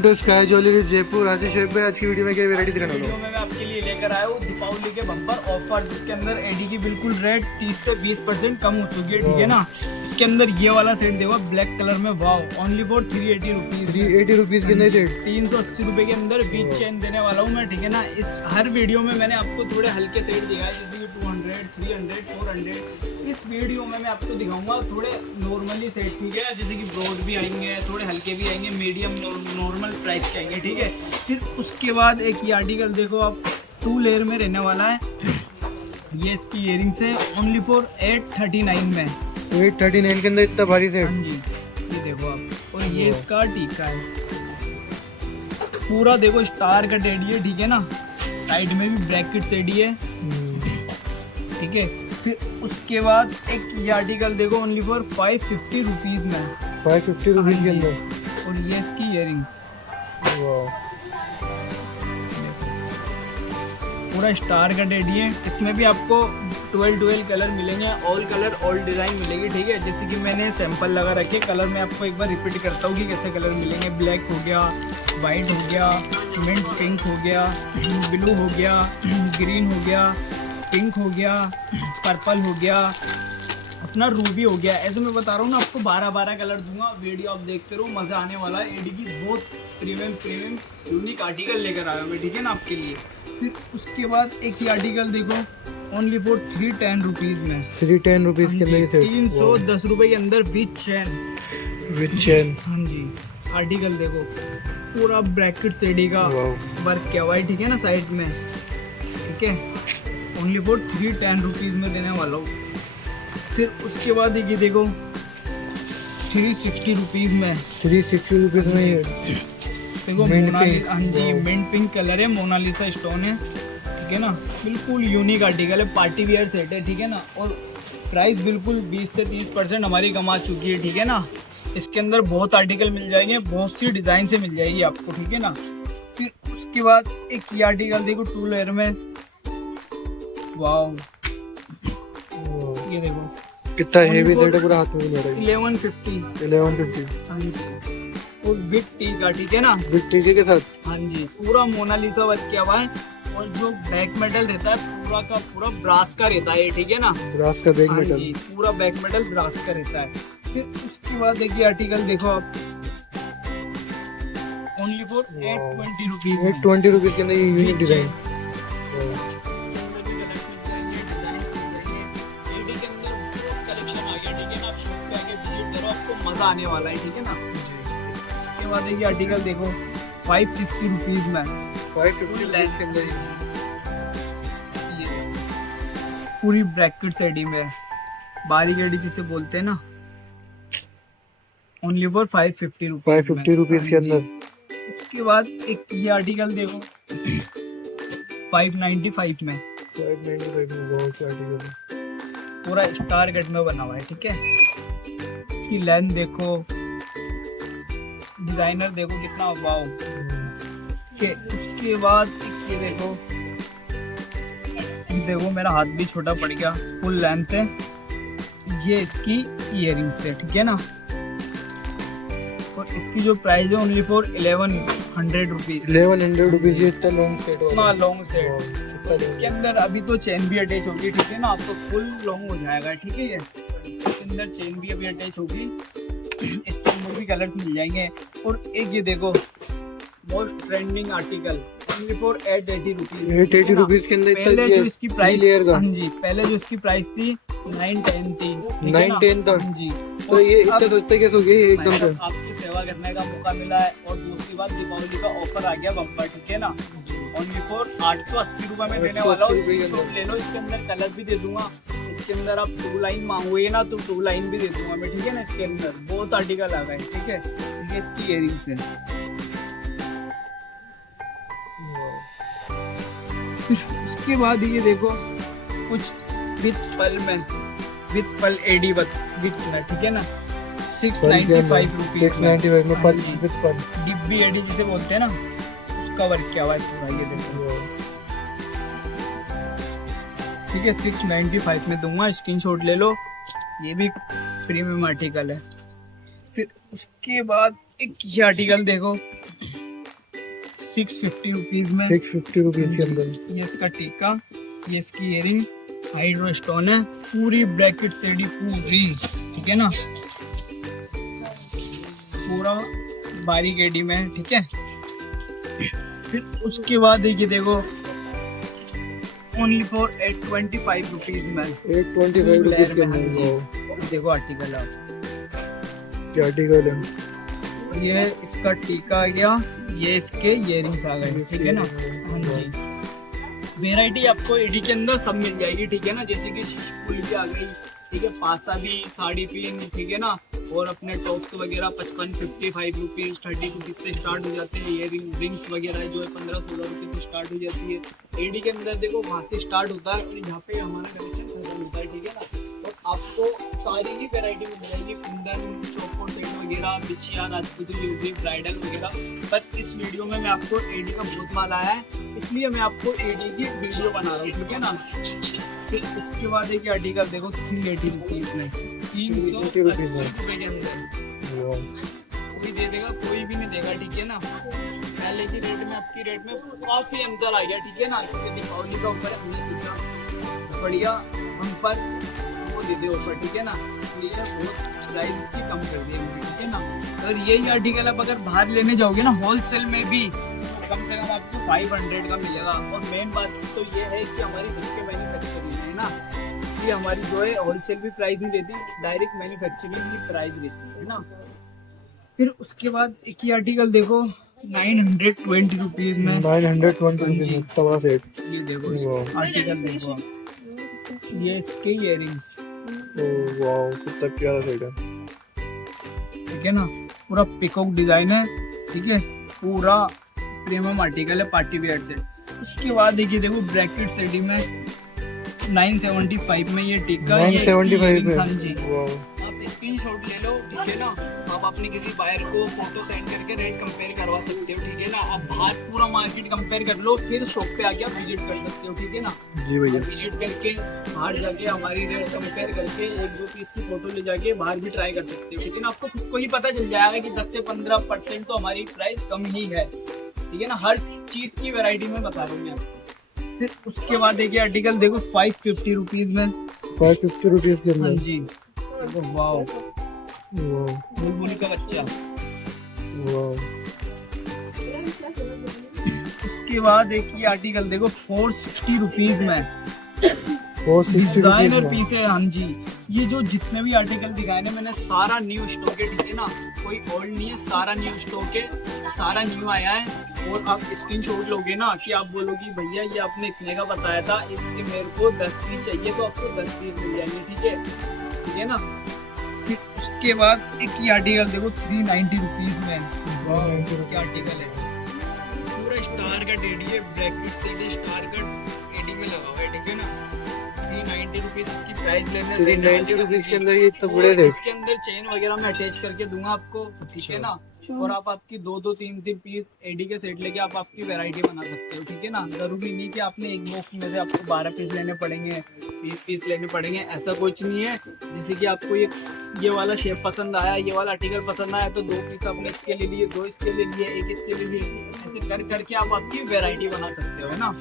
Welcome to sky jewellery Jaipur. Ashish Sheikh भाई, आज की वीडियो में क्या वैरायटी दिखाने वाला वीडियो हूँ? में मैं आपके लिए लेकर आया हूँ दीपावली के बम्पर ऑफर, जिसके अंदर एडी की बिल्कुल रेट 30 से 20% कम हो चुकी है, ठीक है ना। इसके अंदर ये वाला सेट देखो ब्लैक कलर में, वाव, ओनली फॉर 380 रुपीज। 380 रुपीज के अंदर सेट 380 रुपए के अंदर बीच चेन देने वाला हूँ मैं, ठीक है ना। इस हर वीडियो में मैंने आपको थोड़े हल्के सेट दिखाए, जैसे कि 200, 300, 400। इस वीडियो में मैं आपको दिखाऊंगा थोड़े नॉर्मली सेट, ठीक है, जैसे कि ब्रॉड भी आएंगे, थोड़े हल्के भी आएंगे, मीडियम नॉर्मल प्राइस के आएंगे, ठीक है। फिर उसके बाद एक ये आर्टिकल देखो आप, 2 लेयर में रहने वाला है। ये इसकी इयरिंग्स है, ओनली फॉर 839 में। 839 के अंदर इतना भारी सेट। हाँ जी, ये देखो आप। और ये इसका टीका है, पूरा देखो स्टार का टेडी है, ठीक है ना। साइड में भी ब्रैकेट सेडी है, ठीक है। फिर उसके बाद एक ये आर्टिकल देखो, ओनली फॉर 550 रुपीज में। 550 रुपीज के अंदर। और ये इसकी इयरिंग्स, पूरा स्टार का टेडी है। इसमें भी आपको 12 कलर मिलेंगे, ऑल कलर ऑल डिजाइन मिलेगी, ठीक है। जैसे कि मैंने सैंपल लगा रखे कलर, मैं आपको एक बार रिपीट करता हूँ कि कैसे कलर मिलेंगे। ब्लैक हो गया, वाइट हो गया, मिंट पिंक हो गया, ब्लू हो गया, ग्रीन हो गया, पिंक हो गया, पर्पल हो गया, अपना रूबी हो गया। ऐसे मैं बता रहा हूँ ना आपको, 12 कलर दूंगा। वीडियो आप देखते रहो, मज़ा आने वाला है। एडी की बहुत प्रीमियम यूनिक आर्टिकल लेकर आया मैं, ठीक है ना, आपके लिए। फिर उसके बाद एक ही आर्टिकल देखो, ओनली फॉर 310 रुपीज़ में। 310 रुपीज के अंदर ये सेट। 310 रुपये के अंदर विथ चैन। हाँ जी, आर्टिकल देखो, पूरा ब्रैकेट सेडी का वर्क किया हुआ है, ठीक है ना, साइड में, ठीक है। ओनली फॉर 310 रुपीज़ में देने वाला हूँ। फिर उसके बाद ये देखो 360 रुपीज़ में। 360 रुपीज में ये देखो मोनालिसा, हाँ जी, मिंट पिंक कलर है, मोनालिसा स्टोन है, ठीक है ना। बिल्कुल यूनिक आर्टिकल है, पार्टी वियर सेट है, ठीक है ना। और प्राइस बिल्कुल 20 से 30% हमारी कमा चुकी है, ठीक है ना। इसके अंदर बहुत आर्टिकल मिल जाएंगे, बहुत सी डिज़ाइन से मिल जाएगी आपको, ठीक है ना। फिर उसके बाद एक ये आर्टिकल देखो 2 लेयर में, वाव, ये देखो कितना हेवी सेट है, पूरा हाथ में भी नहीं आ रहा है। 1150। हाँ जी, और विथ टी का, ठीक है ना, विथ टीके के साथ। हाँ जी, पूरा मोनालिसा वर्क किया हुआ है। और जो बैक मेटल रहता है पूरा का पूरा ब्रास का रहता है, ठीक है ना। ब्रास का बैक हाँ मेटल। जी, पूरा बैक मेटल ब्रास का रहता है। फिर उसके बाद देखिए आर्टिकल देखो आप, ओनली फॉर 820 रुपीज। 820 रुपीज के अंदर ये यूनिक डिजाइन। मजा आने वाला है, ठीक है ना। उसके बाद देखिए आर्टिकल देखो 550 रुपीज में। 550 रुपीज के अंदर ये पूरी ब्रैकेट सेडी में, बारीक एडी जिसे बोलते हैं ना, ओनली फॉर 550 रुपीज। 550 रुपीज के अंदर। उसके बाद एक ये आर्टिकल देखो 595 में। 595 में बहुत आर्टिकल है। पूरा स्टार कट में बना हुआ है, ठीक है। इसकी लेंथ देखो, डिजाइनर देखो कितना, वाव। के उसके बाद ये देखो मेरा हाथ भी छोटा पड़ गया, फुल लेंथ है। ये इसकी इयरिंग्स है, ठीक है ना। और इसकी जो प्राइस है ओनली फॉर 1100 रुपीज। 1100 रुपीज। ये इतना लॉन्ग सेट होगा, इतना लॉन्ग सेट। इसके अंदर अभी तो चेन भी अटैच होगी, ठीक है ना, तो फुल लॉन्ग हो जाएगा, ठीक है। ये इसके अंदर चेन भी अभी अटैच होगी, इसके अंदर भी कलर्स मिल जाएंगे। और एक ये देखो most trending article, only for 880 rupees. 880 rupees के अंदर। पहले जो इसकी प्राइस, का। हाँ जी, पहले जो इसकी प्राइस थी 910 थी, 910 था। हाँ जी। तो ये इतना सस्ते कैसे हो गए एकदम से? आपकी सेवा करने का मौका मिला है। और दूसरी बात, दीपावली का ऑफर आ गया बम्पर, ठीक है ना। ओनली फॉर 880 रुपए में देने वाला हूँ। ले लो, इसके अंदर कलर भी दे दूंगा। इसके अंदर आप 2 लाइन मांगोगे ना तो 2 लाइन भी दे दूंगा मैं, ठीक है ना। इसके अंदर बहुत आर्टिकल आ गए, ठीक है। ये इसकी इयरिंग्स है। उसके बाद ये देखो कुछ विथ पल एडी विथ, ठीक है ना, 695 रुपीज। 695 में पल विथ पल। डिब्बी एडी जिसे बोलते हैं ना, उसका वर्क किया हुआ है पूरा, ये देखो, ठीक है। 695 में दूंगा, स्क्रीनशॉट ले लो। ये भी प्रीमियम आर्टिकल है। फिर उसके बाद एक ये आर्टिकल देखो, 650 रुपीज में। 650 रुपीज के अंदर। ये इसका टीका, ये इसकी इयरिंग्स, हाइड्रो स्टोन है, पूरी ब्रैकेट सेडी पूरी, ठीक है ना, पूरा बारीक एडी में है, ठीक है। फिर उसके बाद देखिए देखो ओनली फॉर 825 रुपीज में, 825 रुपीज के अंदर। वाओ, देखो आर्टिकल आप, क्या आर्टिकल है ये इसका टीका आ गया, ये इसके इयरिंग्स आ गए, ठीक है ना। हाँ जी, वेराइटी आपको एडी के अंदर सब मिल जाएगी, ठीक है ना, जैसे कि शिशपुल भी आ गई, ठीक है, पासा भी, साड़ी पिन, ठीक है ना, और अपने टॉप्स वगैरह 55 रुपीज 30 रुपीज से स्टार्ट हो जाते हैं। ये रिंग्स वगैरह जो है 15-16 रुपये से स्टार्ट हो जाती है। एडी के अंदर देखो वहाँ से स्टार्ट होता है और यहाँ पे हमारा कलेक्शन खत्म होता है, ठीक है ना। और आपको सारी ही वेराइटी मिल जाएगी, कुंदन, चौकोर सेट वगैरह, बिछिया, राजपूती ज्वेलरी, ब्राइडल वगैरह। पर इस वीडियो में मैं आपको एडी का बहुत माल आया है, इसलिए मैं आपको एडी की वीडियो बना रहा हूँ, ठीक है ना। फिर इसके बाद एक आर्टिकल देखो 380 रुपीज में, 380 रुपए के अंदर कोई दे देगा, कोई भी नहीं देगा, ठीक है ना। पहले की रेट में आपकी रेट में काफी अंतर आ गया, ठीक है ना, क्योंकि दीपावली का ऑफर है, हमने सोचा बढ़िया हम पर वो दे दे ऑफर, ठीक है ना, इसलिए बहुत प्राइस इसकी कम कर दी हमने, ठीक है ना। अगर यही आर्टिकल आप अगर बाहर लेने जाओगे ना होलसेल में भी, कम से कम आपको 500 का मिलेगा। और मेन बात तो ये है कि हमारी घर के मैन्युफैक्चरिंग है ना, इसलिए हमारी जो है होलसेल भी प्राइस नहीं देती, डायरेक्ट मैन्युफैक्चरिंग की प्राइस देती है ना। फिर उसके बाद एक ही आर्टिकल देखो 920 रुपीज में, 920 रुपीज में तवा सेट। ये देखो आर्टिकल देखो, ये इसके इयरिंग्स, वाओ कितना प्यारा सेट है, ठीक है ना, पूरा पिकॉक डिजाइन है, ठीक है, पूरा प्रीमियम आर्टिकल है, पार्टी वेयर सेट। उसके बाद देखिए देखो ब्रैकेट सेटिंग में 975 में ये टीका, 975 में, हाँ जी। वाओ, आप स्क्रीनशॉट ले लो, ठीक है ना, आप अपने किसी बायर को फोटो सेंड करके रेट कंपेयर करवा सकते हो, ठीक है ना। आप बाहर पूरा मार्केट कंपेयर कर लो, फिर शॉप पे आके आप विजिट कर सकते हो, ठीक है ना। जी भैया, विजिट करके बाहर जाके हमारी रेट कंपेयर करके 1-2 पीस की फोटो ले जाके बाहर भी ट्राई कर सकते हो, ठीक है ना। आपको खुद को ही पता चल जाएगा कि 10 से 15% तो हमारी प्राइस कम ही है, ठीक है ना, हर चीज की वैरायटी में बता रहा हूँ मैं आपको। फिर उसके बाद देखिए आर्टिकल देखो 550 रुपीज में, 550 रुपीज के हाँ अंदर। जी, वाओ, वाओ, बुलबुल का बच्चा। वाओ, उसके बाद एक ही आर्टिकल देखो 460 रुपीज में, 460 डिजाइनर रुपीज पीस है, हाँ जी। ये जो जितने भी आर्टिकल दिखाए ना मैंने, सारा न्यू स्टॉक है, ठीक है ना, कोई ओल्ड नहीं है, सारा न्यू स्टॉक है, सारा न्यू आया है। और आप स्क्रीनशॉट लोगे ना कि आप बोलोगे भैया ये आपने इतने का बताया था, इसके मेरे को 10 पीस चाहिए, तो आपको 10 पीस मिल जाएंगे, ठीक है ना। फिर उसके बाद एक ही आर्टिकल देखो 390 रुपीज में, क्या आर्टिकल है, पूरा स्टार कट एडी है, ब्रैकेट से स्टार कट एडी में लगा हुआ है, ठीक है ना। 390 रुपीज इसकी प्राइस लेने, 390 रुपीज के अंदर ये इतना बड़े थे। इसके अंदर चेन वगैरह मैं अटैच करके दूंगा आपको, ठीक है ना। और आप आपकी 2-2 3-3 पीस एडी के सेट लेके आप आपकी वैरायटी बना सकते हो, ठीक है ना। जरूरी नहीं कि आपने एक बॉक्स में से आपको 12 पीस लेने पड़ेंगे, 20 पीस लेने पड़ेंगे, ऐसा कुछ नहीं है। जैसे कि आपको ये वाला शेप पसंद आया, ये वाला आर्टिकल पसंद आया, तो 2 पीस आपने इसके ले लिए, 2 इसके ले लिए, 1 इसके ले लिए, ऐसे कर करके आप आपकी वैरायटी बना सकते हो, है ना।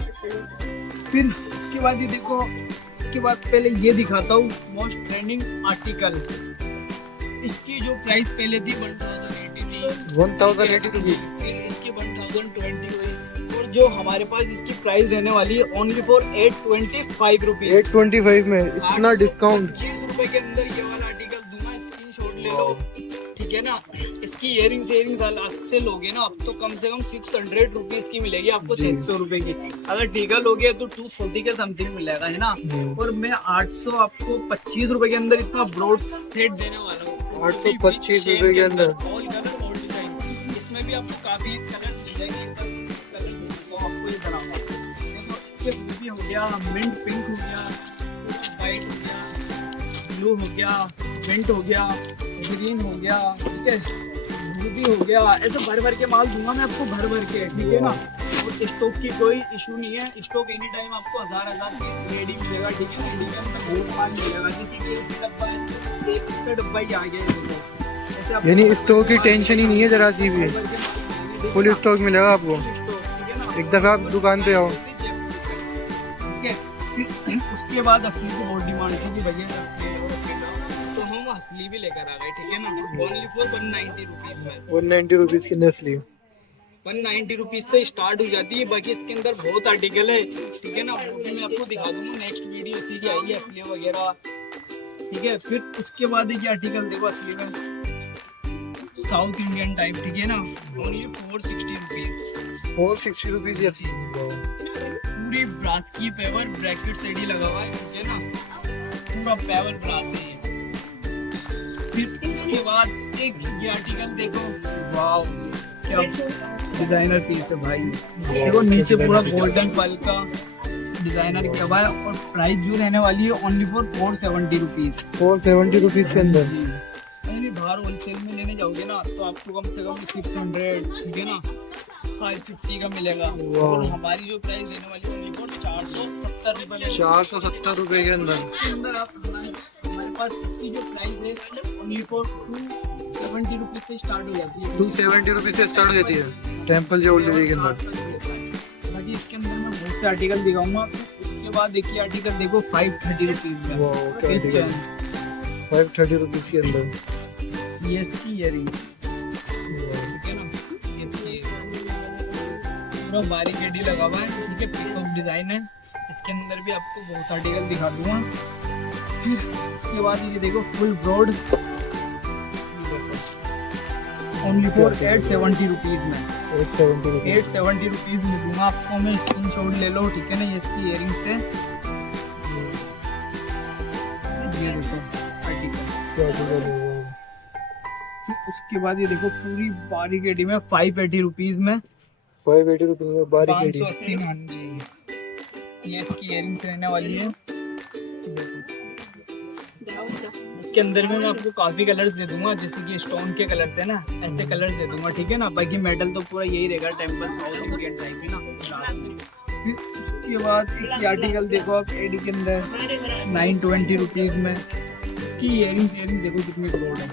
फिर उसके बाद ये देखो, इसके बाद पहले ये दिखाता हूँ मोस्ट ट्रेंडिंग आर्टिकल। इसकी जो प्राइस पहले थी 1080 थी, 1080 रुपीज, फिर इसकी 1020 हुई, और जो हमारे पास इसकी प्राइस रहने वाली है ओनली फॉर 825 रुपीज। 825 में इतना डिस्काउंट। 25 रुपए के अंदर ये वाला आर्टिकल दूंगा, स्क्रीनशॉट ले लो, ठीक है ना। इसकी इयरिंग्स अलग से लोगे ना, अब तो कम से कम 600 रुपीज की मिलेगी आपको, 600 रुपए की। अगर टीका लोगे तो 240 के समथिंग मिलेगा, है ना। और मैं 800 आपको 25 रुपए के अंदर इतना ब्रॉड सेट देने वाला हूँ, 825 रुपए के अंदर, ऑल कलर ऑल डिजाइन। इसमें भी आपको काफी कलर्स मिल जाएंगे, आपको ये बनाऊंगा। देखो इसके भी हो गया, मिंट पिंक हो गया, वाइट हो गया, ब्लू हो गया, मिंट हो गया, ग्रीन हो गया, ठीक है, रूबी हो गया, ऐसे भर भर के माल दूंगा मैं आपको, भर भर के, ठीक है ना। और स्टॉक की कोई इशू नहीं है, स्टॉक एनी टाइम आपको 1000 पीस रेडी मिलेगा, ठीक है। रेडी के अंदर बहुत माल मिलेगा, जैसे कि एक डब्बा है, एक इसका डब्बा ही आ गया है, देखो। यानी स्टॉक की टेंशन ही नहीं है जरा सी भी, फुल स्टॉक मिलेगा आपको। एक दफा आप दुकान पे आओ। ठीक है, फिर उसके बाद असली की बहुत डिमांड थी कि भैया असली लो, असली लो। तो हम असली भी लेकर आ गए, ठीक है ना, ओनली फॉर 190 रुपीज में। 190 रुपीज की असली 190 रुपीज से स्टार्ट हो जाती है। बाकी इसके अंदर बहुत आर्टिकल है, ठीक है ना, वो भी मैं आपको दिखा दूंगा। नेक्स्ट वीडियो इसी की आएगी, असली वगैरह, ठीक है। फिर उसके बाद ये आर्टिकल देखो असली में साउथ इंडियन टाइप, ठीक है ना, ओनली 460 रुपीज। 460 रुपीज ऐसी। पूरी ब्रास की पेवर ब्रैकेट से ही लगा हुआ है, ठीक है ना, पूरा पेवर ब्रास है ये। फिर उसके बाद एक ये आर्टिकल देखो, वाओ क्या डिजाइनर पीस है भाई। देखो नीचे पूरा गोल्डन पल का डिजाइनर किया हुआ है और प्राइस जो रहने वाली है ओनली फॉर 470 रुपीज। 470 रुपीज के अंदर। नहीं, बाहर होलसेल में लेने जाओगे ना तो आपको कम से कम 600, ठीक है ना, 550 का मिलेगा। और हमारी जो प्राइस रहने वाली है ओनली फॉर 470 रुपए में। 470 रुपए के अंदर। इसके अंदर आप हमारे पास इसकी जो प्राइस है ओनली फॉर 270 रुपीज से स्टार्ट हो जाती है। 270 रुपीज से स्टार्ट हो जाती है टेम्पल ज्वेलरी के अंदर। बाकी इसके अंदर मैं बहुत से आर्टिकल दिखाऊंगा। उसके बाद देखिए आर्टिकल देखो 530 रुपीज में। वाओ क्या आर्टिकल, 530 रुपीज के अंदर। ये इसकी इयरिंग, ठीक है ना, ये इसकी पूरा बारीक एडी लगा हुआ है, ठीक है, पिकअप डिजाइन है। इसके अंदर भी आपको बहुत आर्टिकल दिखा दूंगा। फिर उसके बाद ये देखो full broad only for 870 rupees में। 870 रुपीज में दूंगा आपको मैं, स्क्रीनशॉट ले लो, ठीक है ना। ये इसकी इयरिंग से ये देखो आर्टिकल। उसके बाद ये देखो पूरी बारीक एडी में 580 रुपीज में। 580 रुपीज में बारीक एडी। 580 में, हाँ जी। ये इसकी इयरिंग्स रहने वाली है। इसके अंदर में मैं आपको काफी कलर्स दे दूंगा, जैसे कि स्टोन के कलर्स है ना, ऐसे कलर्स दे दूंगा, ठीक है ना। बाकी मेटल तो पूरा यही रहेगा, टेम्पल साउथ इंडियन टाइप है ना। फिर उसके बाद एक आर्टिकल देखो आप एडी के अंदर 920 रुपीज में। इसकी इयरिंग्स देखो कितनी ब्रॉड है।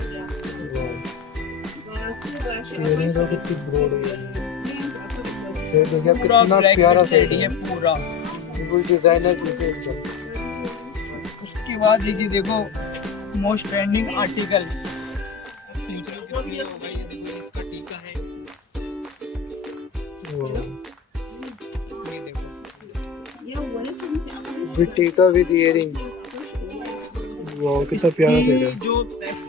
इयरिंग तो कितनी ब्रॉड है। सेट देखिए पूरा कितना प्यारा सेट सेट है पूरा, बिल्कुल डिजाइनर पीस है एकदम। उसके बाद ये देखो मोस्ट ट्रेंडिंग आर्टिकल, सोच रहे हो कितनी होगा। ये देखो इसका टीका है, ये देखो विद टीका विद इयरिंग। वाओ कितना प्यारा सेट है। जो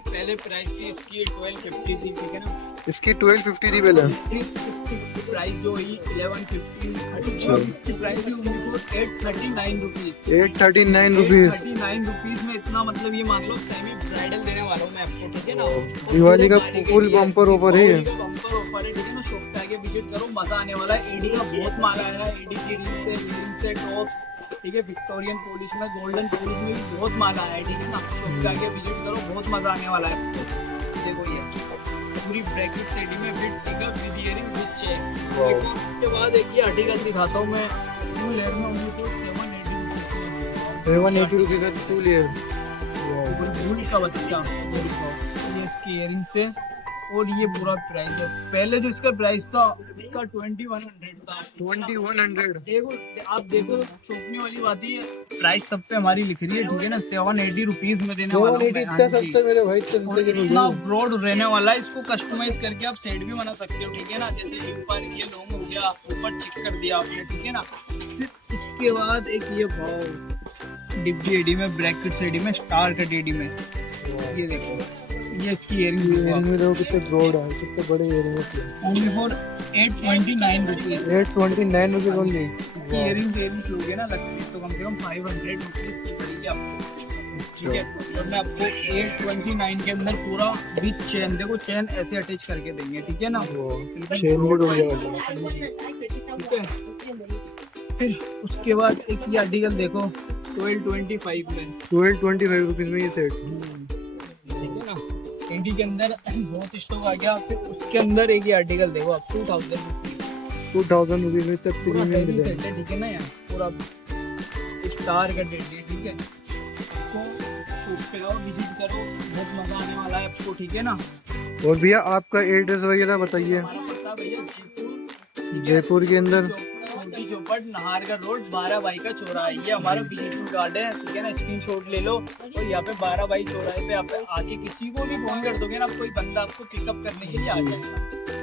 पहले प्राइस थी इसकी 1250 थी, ठीक है ना। इसकी 1250 थी पहले। फिर इसकी प्राइस जो हुई 1150। अच्छा। इसकी प्राइस है उनको 839 रुपीज। 839 रुपीज। 839 रुपीज में इतना, मतलब ये मान लो सेमी ब्राइडल देने वाला हूँ मैं आपको, ठीक है ना। दिवाली का फुल बम्पर ऑफर है। बम्पर ऑफर है, ठीक है ना। शॉप पे आके विजिट करो, मजा आने वाला है। एडी का बहुत माल आया है, एडी की रिंग से टॉप्स, ठीक है, विक्टोरियन पॉलिश में, गोल्डन पॉलिश में भी बहुत माल आया है, ठीक है ना। शॉप पे आके विजिट करो, बहुत मजा आने वाला है। देखो ये पूरी ब्रैकेट सेटिंग में विद टिकअप विद इयरिंग विद चेक। उसके बाद एक ही आर्टिकल दिखाता हूँ मैं, टू लेयर में उनको 780 रुपीज का टू लेयर। भूल का बच्चा, ये दिखाओ, ये इसकी इयरिंग से। और ये पूरा प्राइस है। पहले जो इसका प्राइस था इसका 2100 था। 2100। देखो आप देखो, चौंकने वाली बात है, प्राइस सब पे हमारी लिख रही है, ठीक है ना। 780 रुपीज में देने वाला हूं मैं। इतना सस्ता मेरे भाई, और इतना ब्रॉड रहने वाला है। इसको कस्टमाइज करके आप सेट भी बना सकते हो, ठीक है ना। जैसे ऊपर ये लॉन्ग हो गया, ऊपर चिक कर दिया आपने, ठीक है ना। फिर उसके बाद एक ये भाव डिब्बी एडी में, ब्रैकेट एडी में, स्टार कट एडी में, ये देखो, ये इसकी इयरिंग में देखो कितने ब्रॉड है, कितने बड़े इयरिंग है। Only for 829 rupees. 829 rupees only. इसकी इयरिंग्स लोगे ना लक्सी, तो कम से कम 500 रुपीज की पड़ेगी आपको, ठीक है। और मैं आपको 829 के अंदर पूरा विद चेन, देखो चेन ऐसे अटैच करके देंगे, ठीक है ना। चेन भी हो जाएगा, ठीक है। फिर उसके बाद एक ये आर्टिकल देखो 1225 में। 1225 रुपीज में ये सेट, ठीक है ना। एडी के अंदर बहुत स्टॉक आ गया। फिर उसके अंदर एक ही आर्टिकल देखो आप 2000 रुपीज में तक पूरा प्रीमियम हेवी डिजाइन, सेट है, ठीक है ना। यार पूरा स्टार का डेट है, ठीक है। तो शॉप पे आओ, विजिट करो, बहुत मजा आने वाला है आपको, ठीक है ना। और भैया आपका एड्रेस वगैरह बताइए। हमारा पता भैया जयपुर, जयपुर के अंदर मोती चौपट, नाहरगढ़ रोड, 12 का चौराहा। ये हमारा विजिटिंग कार्ड है, ठीक है ना, स्क्रीनशॉट ले लो। और यहाँ पे 12 चौराहे पे आप आके किसी को भी फोन कर दोगे ना, कोई बंदा आपको पिकअप करने के लिए आ जाएगा।